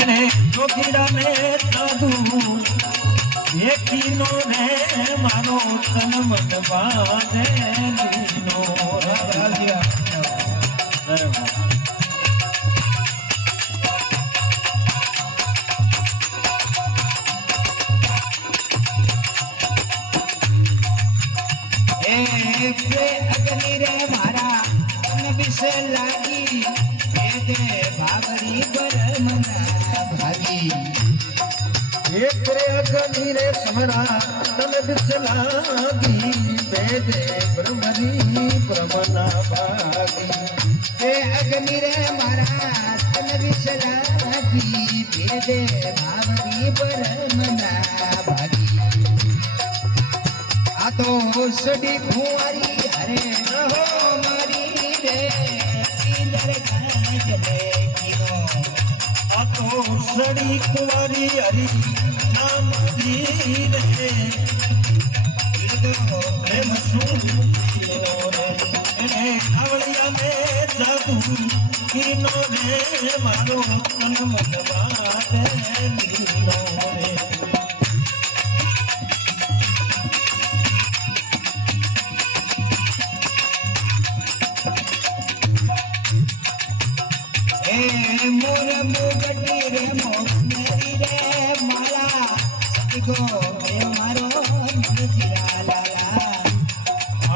એને જોગીડા ને સાધુ એકીનો રે મારો તન મન બાંધે લીનો અગ્નિ રે મારા તન વિષ લાગી દે બાબરી પર મના ભાગી એક રે અગ્નિ રે સમરા તન વિષ લાગી વેદે બ્રહ્મની બ્રહ્મના ભાગી એ અગ્નિ રે મારા તન વિષ લાગી વેદે બાબરી પર મના ભાગી આ તો સડી ખુવારી હરે રહો મારી રે કિંદર ગાજલે કીનો આ તો સડી કુંવારી હરી નામ દી રે કીધો પ્રેમ શું એને આવળિયા ને જાદુ કીનો રે મારો તન મન બાંધે લીનો રે મોર મુગટી રે મોરી રે માલા સગો એ મારો નજીરા લાલા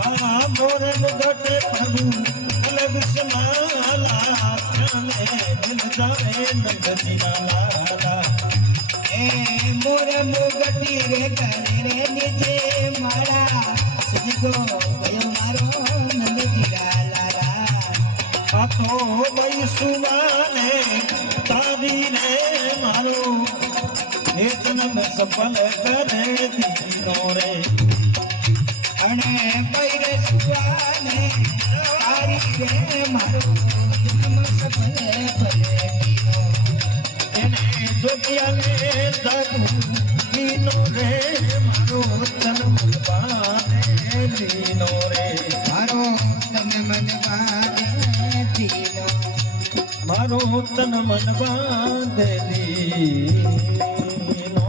આ મોર મુગટ પ્રભુ અલગ સમાલા પ્રાણે દિલ જાવે નંદજીના લાલા એ મોર મુગટી રે કરે રે નીચે મારા સગો એ મારો નજીરા લાલા આ તો બૈસુમાને તારી ને મારો એ જન્મ સફળ કરે દીનો રે અને પૈરે સુવાને તારી રે મારો જન્મ સફળ કરે દીનો એને જોગિયાને દાદુ દીનો રે મારો જન્મ બાંધે લીનો રે મારો તમે મન બાંધે દીનો મારો તન મન બાંધે લીનો